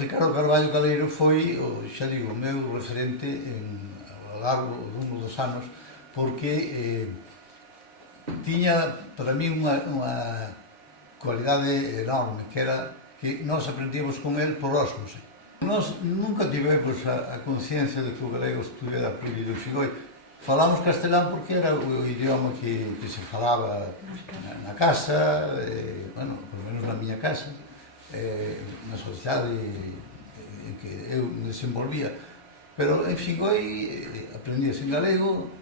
Ricardo Carballo Caleiro foi, xa digo, o meu referente ao longo dos anos, porque tiña para mí unha cualidade enorme, que era que nós aprendíamos con el por ósmose. Nós nunca tivemos a conciencia de que o galego estuviera prohibido en Xigoi. Falamos castelán porque era o idioma que se falaba na casa, bueno, por menos na miña casa, na sociedade en que eu me desenvolvía. Pero en Xigoi aprendíase en galego,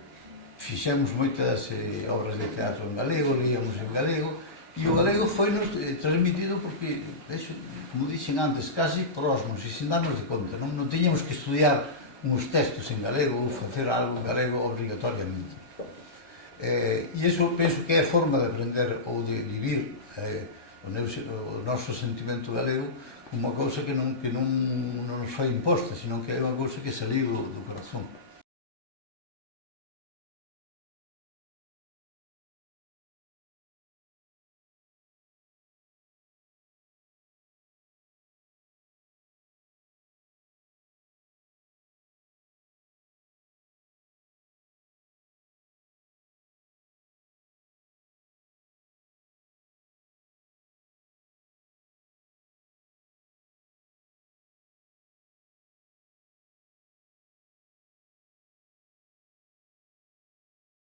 fixemos moitas obras de teatro en galego, líamos en galego, e o galego foi-nos transmitido porque, como dixen antes, casi por osmose, sin darnos de conta. Non tiñamos que estudiar uns textos en galego ou facer algo en galego obrigatoriamente. E iso penso que é a forma de aprender ou de vivir o noso sentimento galego como unha cousa que non nos foi imposta, sino que é unha cousa que saliu do corazón.